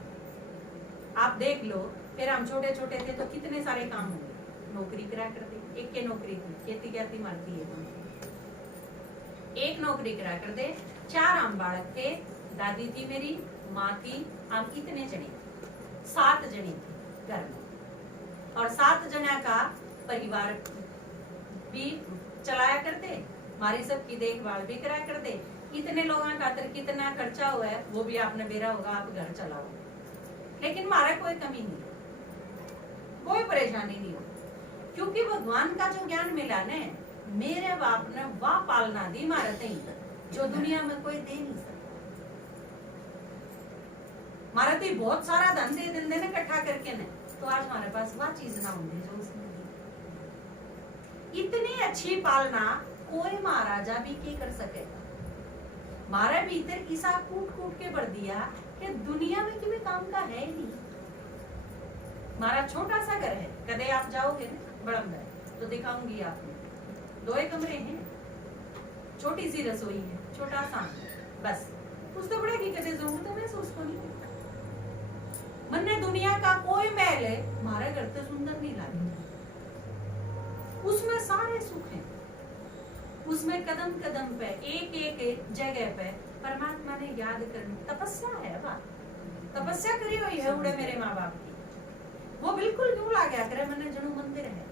आप देख लो फिर हम छोटे छोटे थे तो कितने सारे काम हुए नौकरी करा करते एक के नौकरी थी खेती कहती मारती है एक नौकरी करा करते 4 हम बालक थे दादी थी मेरी माँ थी हम कितने जने 7 जने थे घर में और 7 जना का परिवार भी चलाया करते हमारी सबकी देखभाल भी करा करते इतने लोगों का कितना खर्चा हुआ है वो भी आपने बेरा होगा आप घर चलाओ लेकिन हमारा कोई कमी नहीं कोई परेशानी नहीं हो क्योंकि भगवान का जो ज्ञान मिला ने मेरे बाप ने वाह पालना दी मारते जो दुनिया में कोई दे नहीं सकता मारते बहुत सारा धन दे दिन देने इकट्ठा करके ने तो आज हमारे पास वह चीज ना होंगी जो उसने दी इतनी अच्छी पालना कोई महाराजा भी की कर सकेगा मारे भीतर किसा कूट कूट के भर दिया कि दुनिया में किसी काम का है ही नहीं हमारा छोटा सा घर है कदे आप जाओगे ना बड़म तो दिखाऊंगी आपको 2 कमरे हैं छोटी सी रसोई है छोटा सा बस उससे बड़े की कदे जाऊंगी तो मैं उसको नहीं मन्ने दुनिया का कोई महल है हमारे घर तो सुंदर नहीं लगे उसमें सारे सुख हैं, उसमें कदम कदम पे एक एक जगह पे परमात्मा ने याद करनी। तपस्या है बात, तपस्या करी हुई है उड़े मेरे माँ बाप की, वो बिल्कुल क्यों ला गया करे मैंने जनू मंदिर है,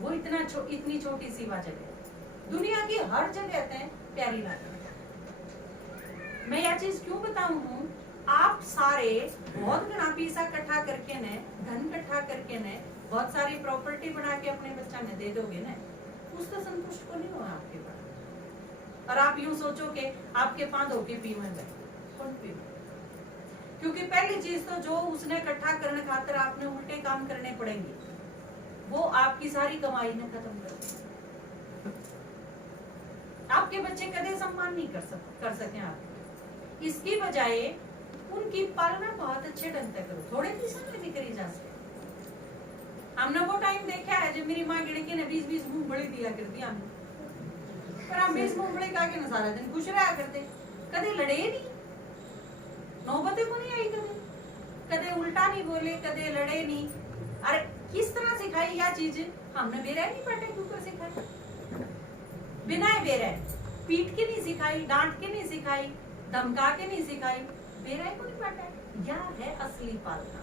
वो इतनी छोटी सी वह जगह, दुनिया की हर जगह ते प्यारी लागे। मैं यह चीज क्यों बताऊं हूँ, आप सारे बहुत घना पैसा इकट्ठा करके ने, धन इकट्ठा करके ने, बहुत सारी प्रॉपर्टी बना के अपने बच्चा ने दे दोगे ना, उससे संतुष्ट को नहीं होगा आपके पास। और आप यूं सोचो कि आपके पास होके पीवन गए, कौन पीवे? क्योंकि पहली चीज तो जो उसने इकट्ठा करने खातिर आपने उल्टे काम करने पड़ेंगे, वो आपकी सारी कमाई ने खत्म कर दी। आपके बच्चे कदे सम्मान नहीं कर सके आप, इसकी बजाय उनकी पालना बहुत अच्छे ढंग से करो, थोड़े पैसा में भी करी जा सके। हमने वो टाइम देखा है जब मेरी माँ गिड़की ने 20-20 मूंगफली दिया करती हमें, पर हम 20 मूंगफली खा के ना सारा दिन खुश रहा करते, कदे लड़े नहीं, नौबते को नहीं आई, कदे उल्टा नहीं बोले, कदे लड़े नहीं। अरे किस तरह सिखाई यह चीज, हमने बेरा नहीं पटे क्यों सिखाई, बिना बेरा पीट के नहीं सिखाई, डांट के नहीं सिखाई, धमका के नहीं सिखाई, बेरा को नहीं पटा। यह है असली पालना।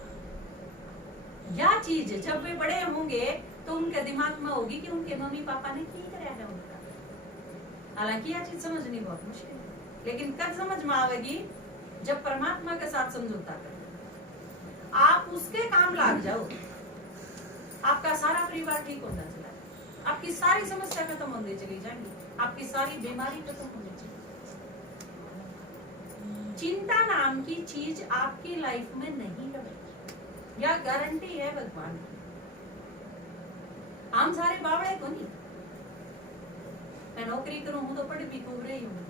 यह चीज जब वे बड़े होंगे तो उनके दिमाग में होगी कि उनके मम्मी पापा ने क्या कराया है उनका। हालांकि यह चीज समझनी बहुत मुश्किल है, लेकिन कब समझ में आवेगी, जब परमात्मा के साथ समझौता करें, आप उसके काम लाग जाओ, आपका सारा परिवार ठीक होता चला, आपकी सारी समस्या खत्म होने चली जाएंगी, आपकी सारी बीमारी खत्म होने चली। चिंता नाम की चीज आपकी लाइफ में नहीं है, यह गारंटी है भगवान की। हम सारे बावड़े को नहीं, मैं नौकरी करूं हूं तो पढ़ भी खूब रही हूँ,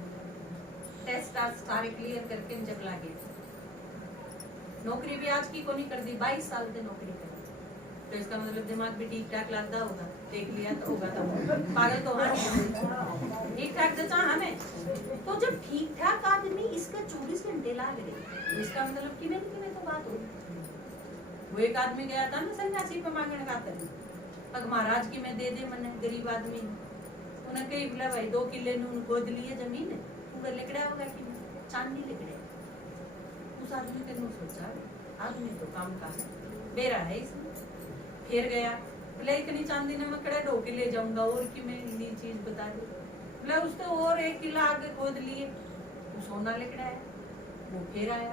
टेस्ट सारे क्लियर करके जब लागे नौकरी भी आज की को नहीं कर दी, 22 साल से नौकरी कर, तो इसका मतलब दिमाग भी ठीक ठाक लगता होगा, देख लिया तो होगा, तो पागल तो ठीक ठाक जचा हमें। तो जब ठीक ठाक आदमी इसका 24 घंटे लाग रहे, इसका मतलब कि नहीं तो बात होगी। वो एक आदमी गया था ना सन्यासी पे मांगने खातर, अग महाराज की मैं दे दे, मैंने गरीब आदमी उन्हें कही बोला भाई 2 किले गोद लिए जमीन, पूरा लिकड़ा होगा कि चांदी लिकड़े। उस आदमी ने सोचा आदमी तो काम का है, बेरा है इसमें, फिर गया बोले इतनी चांदी ने मैं कड़ा 2 किले जाऊंगा, और कि मैं ये चीज बता दू, बोला उसको और 1 किला आगे खोद लिए, वो सोना लिकड़ा है। वो फिर आया,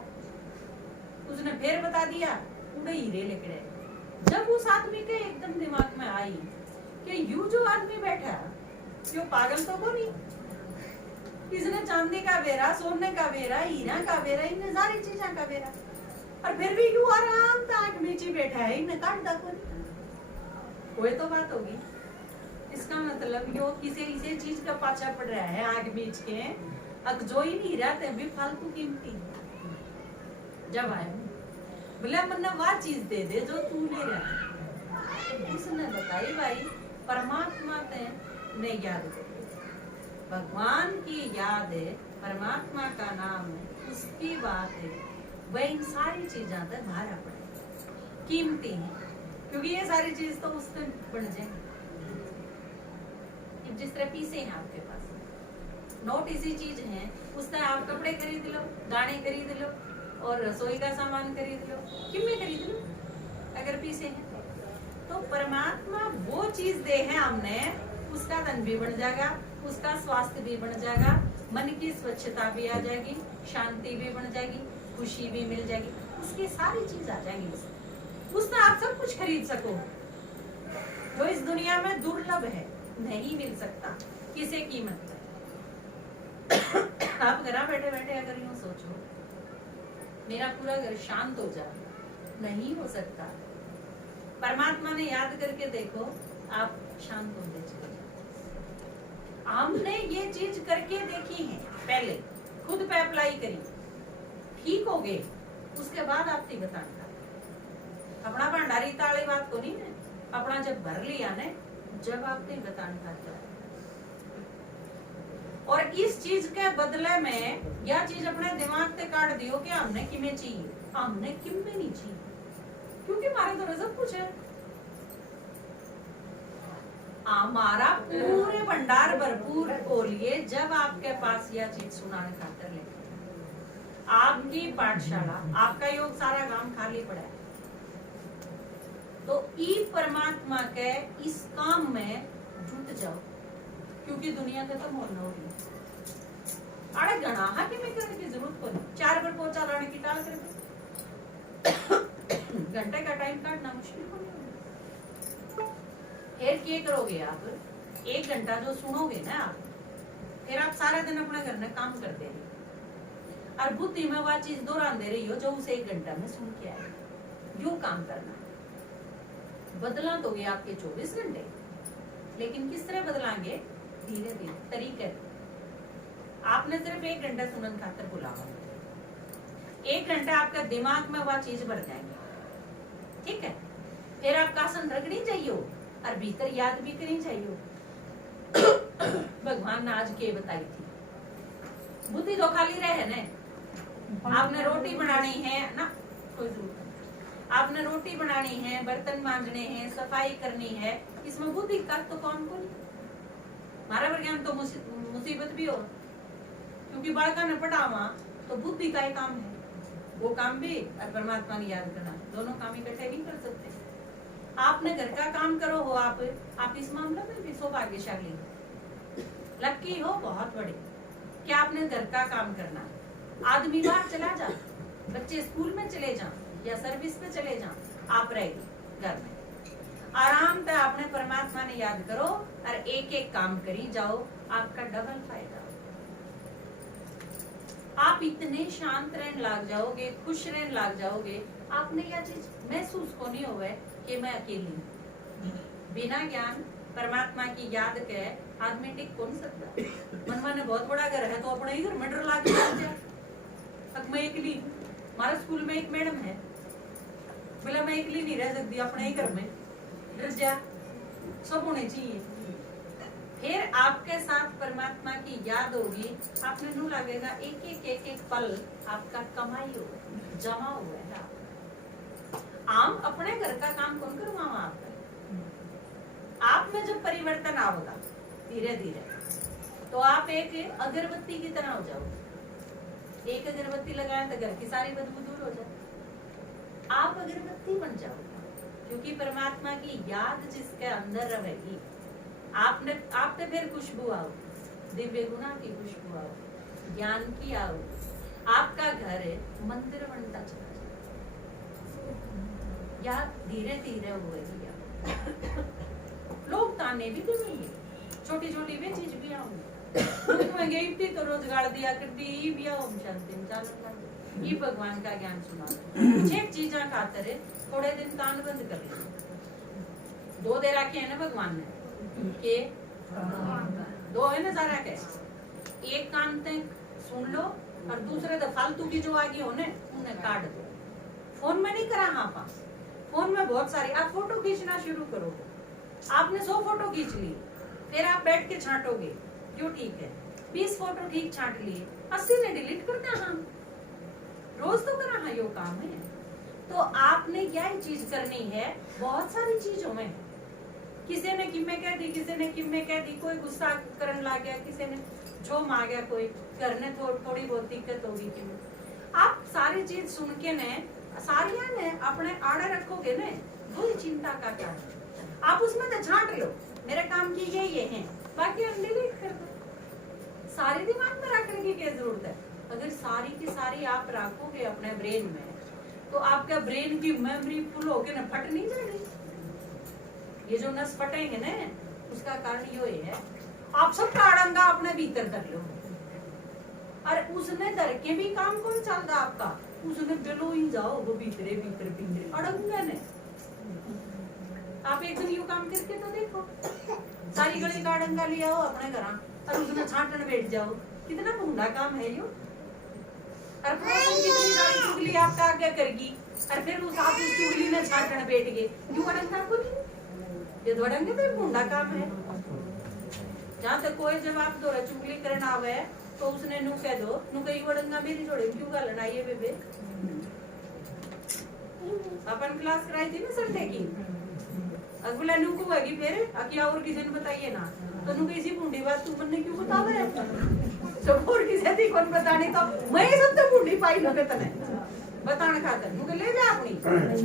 उसने फिर बता दिया पूरे हीरे लिकड़े। जब उस आदमी के एकदम दिमाग में आई कि यू जो आदमी बैठा क्यों पागल तो को नहीं, इसने चांदी का बेरा, सोने का बेरा, हीरा का बेरा, इन्हें सारी चीजें का बेरा, और फिर भी यू आराम से आंख मीची बैठा है, इन्हें काट दा कोई तो बात होगी। इसका मतलब यो किसी इसे चीज का पाछा पड़ रहा है आग बीच के, अब जो ही नहीं रहते भी फालतू कीमती। जब आए बोले मन्ना वह चीज दे दे जो तू ले रहा, उसने बताई भाई परमात्मा ते ने याद करो, भगवान की याद है, परमात्मा का नाम है, उसकी बात है, वह इन सारी चीजों तक भारा पड़े, कीमती है, क्योंकि ये सारी चीज तो उससे बढ़ जाएंगी। जिस तरह पीसे हैं आपके पास, नोट इसी चीज है, उससे आप कपड़े खरीद लो, गाने खरीद लो, और रसोई का सामान खरीद लो, किम्मे खरीद लो, अगर पीसे हैं तो परमात्मा वो चीज दे है हमने, उसका धन भी बढ़ जाएगा, उसका स्वास्थ्य भी बढ़ जाएगा, मन की स्वच्छता भी आ जाएगी, शांति भी बढ़ जाएगी, खुशी भी मिल जाएगी, उसकी सारी चीज आ जाएगी, उससे आप सब कुछ खरीद सको जो इस दुनिया में दुर्लभ है, नहीं मिल सकता किसी कीमत पर। आप घर बैठे बैठे अगर यूं सोचो मेरा पूरा घर शांत हो जाए, नहीं हो सकता। परमात्मा ने याद करके देखो, आप शांत होते चले जाओ। हमने ये चीज करके देखी है, पहले खुद पे अप्लाई करी, ठीक हो गए, उसके बाद आपकी बताना अपना भंडारी ताली बात को नहीं है, अपना जब भर लिया ने, जब आपने बताना था। और इस चीज के बदले में यह चीज अपने दिमाग से काट दियो कि हमने किमें चाहिए, हमने किमें नहीं चाहिए, क्योंकि हमारे तो सब कुछ है। हमारा पूरे भंडार भरपूर बोलिए जब आपके पास यह चीज सुनाने खातर लेके आपकी पाठशाला आपका योग सारा काम खाली पड़ा है, तो ई परमात्मा के इस काम में जुट जाओ, क्योंकि दुनिया खत्म होना होगी। अरे गणा कि मैं करने की जरूरत को नहीं, 4 बार पोछा लाने की टाल कर घंटे का टाइम काटना मुश्किल को नहीं होगा। फिर क्या करोगे आप, 1 घंटा जो सुनोगे ना आप, फिर आप सारा दिन अपने घर में काम करते रहिए और बुद्धि में वह चीज दोहराते रही हो जो उसे 1 घंटा में सुन के आए। यूं काम करना, बदला तो गए आपके 24 घंटे, लेकिन किस तरह बदलांगे, धीरे धीरे तरीके। आपने सिर्फ 1 घंटा सुनन खातर बुलावा, 1 घंटा आपका दिमाग में वह चीज भर जाएंगे, ठीक है। फिर आप कासन रगड़ी चाहिए और भीतर याद भी करनी चाहिए। भगवान ने आज के बताई थी, बुद्धि तो खाली रहे ना, आपने रोटी बनानी है ना, कोई जरूरत नहीं, आपने रोटी बनानी है, बर्तन मांजने हैं, सफाई करनी है, इसमें बुद्धि का तो कौन को नहीं। हमारा विज्ञान तो मुसीबत भी हो, क्योंकि बालका ने पढ़ावा तो बुद्धि का ही काम है, वो काम भी और परमात्मा ने याद करना, दोनों काम इकट्ठे नहीं कर सकते। आपने घर का काम करो हो, आप इस मामले में भी सौभाग्यशाली लकी हो, बहुत बड़े, क्या आपने घर का काम करना। आदमी बाहर चला जा, बच्चे स्कूल में चले जा या सर्विस पे चले जा, आप रहेगी घर में आराम से, आपने परमात्मा ने याद करो और एक एक काम करी जाओ, आपका डबल फायदा। आप इतने शांत रहने लग जाओगे, खुश रहने लग जाओगे, आपने यह चीज महसूस को नहीं होगा कि मैं अकेली हूँ। बिना ज्ञान परमात्मा की याद के आदमी टिक कौन सकता। मन ने बहुत बड़ा घर है तो अपने ही घर में डर लाग जाए, मैं अकेली। हमारे स्कूल में एक मैडम है, बोला मैं अकेली नहीं रह सकती अपने ही घर में, डर जा, सब होने चाहिए। फिर आपके साथ परमात्मा की याद होगी, आपने नू लगेगा एक एक पल आपका कमाई हो जमा हुआ है। आम अपने घर का काम कौन करवावा आपका। आप में जब परिवर्तन आएगा धीरे धीरे, तो आप एक अगरबत्ती की तरह हो जाओगे। एक अगरबत्ती लगाए तो घर की सारी बदबू दूर हो जाए, आप अगरबत्ती बन जाओगे, क्योंकि परमात्मा की याद जिसके अंदर रहेगी, आप पे फिर खुशबू आओ, दिव्य गुना की खुशबू आओ, ज्ञान की आओ, आपका घर मंदिर बनता चला जाए, या धीरे धीरे होगी। लोग ताने भी देंगे, छोटी छोटी वे चीज भी आऊंगी, गई थी तो रोजगार दिया करती भी आओ, शांति चालू ये भगवान का ज्ञान सुना। कुछ चीजा खातर थोड़े दिन कान बंद कर ले, 2 दे रखे है ना भगवान ने के 2 है ना सारा के, एक कान तक सुन लो और दूसरे तो फालतू की जो आगे हो ने उन्हें काट दो। फोन में नहीं करा, हाँ पास फोन में बहुत सारी, आप फोटो खींचना शुरू करो, आपने 100 फोटो खींच ली, फिर आप बैठ के छांटोगे क्यों, ठीक है 20 फोटो ठीक छांट लिए, 80 ने डिलीट करना। हाँ रोज तो करा, हाँ यो काम है। तो आपने क्या चीज करनी है, बहुत सारी चीजों में, किसी ने किम में कह दी, किसी ने किम में कह दी, कोई गुस्सा करने लग गया, किसी ने झोम आ गया, कोई करने थोड़ी बहुत दिक्कत होगी कि आप सारी चीज सुन के ने सारिया ने अपने आड़े रखोगे ने, वही चिंता का कारण। आप उसमें तो छांट लो, मेरे काम की ये हैं, बाकी हम डिलीट कर दो। सारी दिमाग में रखने की क्या जरूरत है। अगर सारी की सारी आप रखोगे अपने ब्रेन में, तो आपका ब्रेन की मेमोरी फुल होके ना फट नहीं जाएगी। ये जो नस फटेंगे ना, उसका कारण यो है, आप सब अड़ंगा अपने भीतर धर लो, और उसने धर के भी काम कौन चलता आपका, उसने बिलो ही जाओ, वो भीतरे भीतर पिंजरे अड़ंगा ने। आप एक दिन यू काम करके तो देखो, सारी गली का अड़ंगा ले आओ अपने घर और उसने छाटन बैठ जाओ, कितना भूंडा काम है यो। और कितनी सारी चुगली आपका आगे करेगी, और फिर उस आप उस चुगली में छाटन बैठ गए, यू अड़ंगा को ये दौड़ेंगे तो भूंडा काम है। जहाँ तक कोई जब आप दो चुगली करना आवे तो उसने नू कह दो, नू कहीं अड़ंगा मेरी जोड़े क्यों का लड़ाई बेबे। अपन क्लास कराई थी ना संडे की, अगला नु को होगी फिर क्या और किसी ने बताइए ना तो नु कैसी बूढ़ी बात तू मन्ने क्यों बतावे है सब और किसी थी कौन बताने तो मैं सब तो बूढ़ी पाई लोगे तने बताने खातर नु ले जा अपनी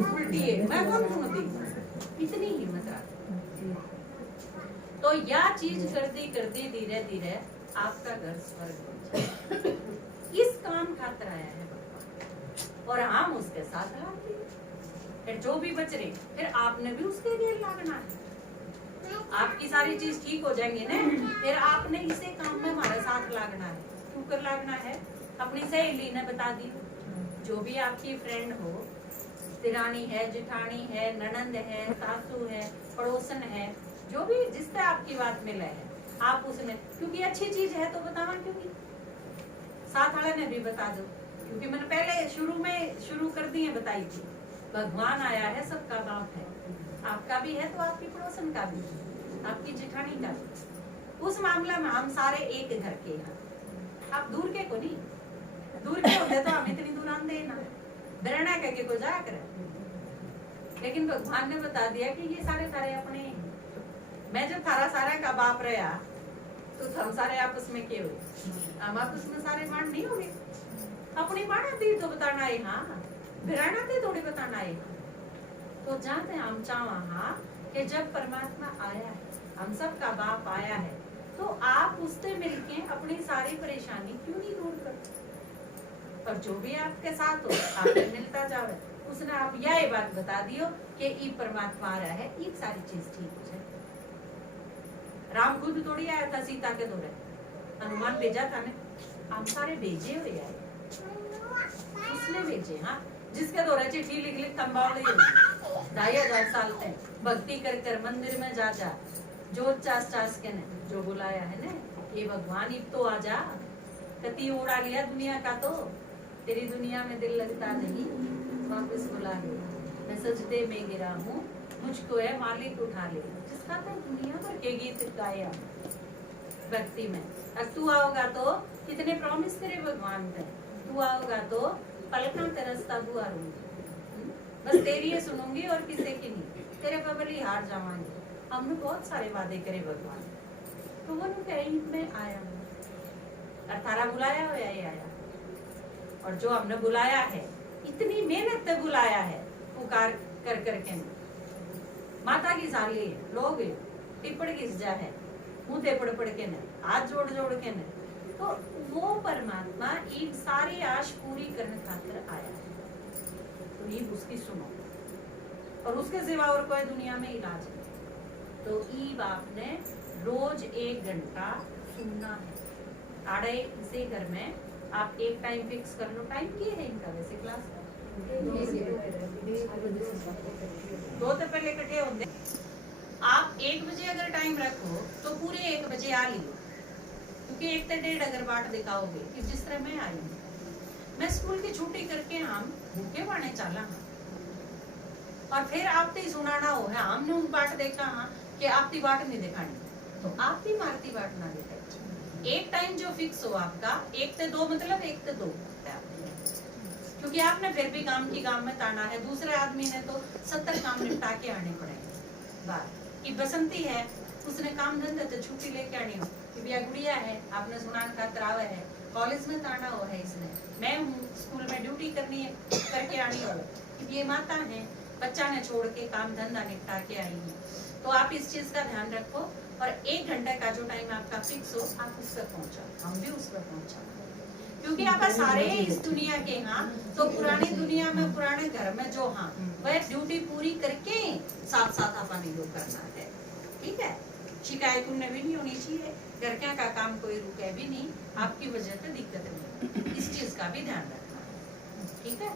उल्टी है मैं कौन सुनती इतनी हिम्मत रख तो यह चीज करते करते धीरे धीरे आपका घर स्वर्ग बन जाए इस काम खातर आया है भगवान और हम उसके साथ लाते हैं फिर जो भी बच रहे फिर आपने भी उसके लिए लागना है आपकी सारी चीज ठीक हो जाएंगे ना फिर आपने इसे काम में हमारे साथ लागना है क्यों कर लागना है अपनी सहेली ने बता दी जो भी आपकी फ्रेंड हो दिरानी है जेठानी है ननंद है सासू है पड़ोसन है जो भी जिससे आपकी बात मिले है आप उसने क्योंकि अच्छी चीज है तो बतावा क्योंकि साथ वाले ने भी बता दो क्योंकि मैंने पहले शुरू कर दी है बताई थी भगवान आया है सबका बाप है आपका भी है तो आपकी पड़ोसन का भी आपकी जेठानी का भी उस मामला में हम सारे एक घर के हैं आप दूर के को नहीं दूर के होते तो हम इतनी दूर आते ना बिरना करके को जाया करे लेकिन भगवान ने बता दिया कि ये सारे अपने मैं जब सारा का बाप रहा तो हम सारे आपस में के हुए हम आपस में सारे बांट नहीं हो गए अपनी बात थी तो बताना है हाँ बिराना थे थोड़ी बताना है तो जानते हम चाहा कि जब परमात्मा आया है हम सब का बाप आया है तो आप उससे मिलके अपनी सारी परेशानी क्यों नहीं दूर करते और जो भी आपके साथ हो आपसे मिलता जावे उसने आप यह बात बता दियो कि ई परमात्मा आ रहा है ये सारी चीज ठीक हो जाए राम खुद थोड़ी आया था सीता के दौरे हनुमान भेजा था ने हम सारे भेजे हुए आए उसने भेजे हाँ जिसके दौरे चिट्ठी लिख तंबाऊ 2500 साल तक भक्ति कर मंदिर में जा जोत चास के ने जो बुलाया है ने ये भगवान ही तो आ जा कति उड़ा लिया दुनिया का तो तेरी दुनिया में दिल लगता नहीं वापस बुला ले मैं सजदे में गिरा हूँ मुझको है मालिक उठा ले जिसका तो दुनिया भर के गीत गाया भक्ति में और तू आओगा तो कितने प्रॉमिस तेरे भगवान थे तू आओगा तो पलकन तरसता हुआ रहूंगी बस तेरी ये सुनूंगी और किसी की नहीं तेरे पर बली हार जावांगी हमने बहुत सारे वादे करे भगवान तो वो कहीं में आया और थारा बुलाया हुआ ही आया और जो हमने बुलाया है इतनी मेहनत से बुलाया है पुकार कर करके माता की साली लोग टिपड़ घिस जा है मुँह पड़ के न हाथ जोड़ के न तो वो परमात्मा एक सारी आश पूरी करने खातिर आया है तो ये उसकी सुनो और उसके सिवा और कोई दुनिया में इलाज नहीं तो ईब आपने रोज 1 घंटा सुनना है आड़े इसे घर में आप एक टाइम फिक्स कर लो टाइम क्या है इनका वैसे क्लास का 2 तो पहले इकट्ठे होंगे आप 1 बजे अगर टाइम रखो तो पूरे 1 बजे आ लियो क्योंकि 1 से 1:30 अगर बाट दिखाओगे कि जिस तरह मैं आई हूँ मैं स्कूल की छुट्टी करके हम भूखे बाने चला और फिर आप ही सुनाना हो है हमने उन बाट देखा हाँ कि आपकी बाट नहीं दिखानी तो आप भी मारती बाट ना दिखाई एक टाइम जो फिक्स हो आपका 1 से 2 मतलब 1 से 2 क्योंकि आपने फिर भी काम में ताना है दूसरे आदमी ने तो 70 काम निपटा के आने पड़ेंगे बात कि बसंती है उसने काम धंधे से छुट्टी लेके आनी हो कि भैया गुड़िया है आपने सुनान का तराव है कॉलेज में ताना हो है इसने मैं हूँ स्कूल में ड्यूटी करके आनी हो कि ये माता है बच्चा ने छोड़ के काम धंधा निपटा के आई है तो आप इस चीज का ध्यान रखो और 1 घंटे का जो टाइम आपका फिक्स हो आप उस पर पहुंचा हम भी उस पर पहुंचा क्योंकि आप सारे इस दुनिया के हाँ तो पुरानी दुनिया में पुराने घर में जो हाँ वह ड्यूटी पूरी करके साथ अपन लोग करना है ठीक है शिकायत उन्हें भी नहीं होनी चाहिए घर का काम कोई रुके भी नहीं आपकी वजह से दिक्कत नहीं इस चीज का भी ध्यान रखना ठीक है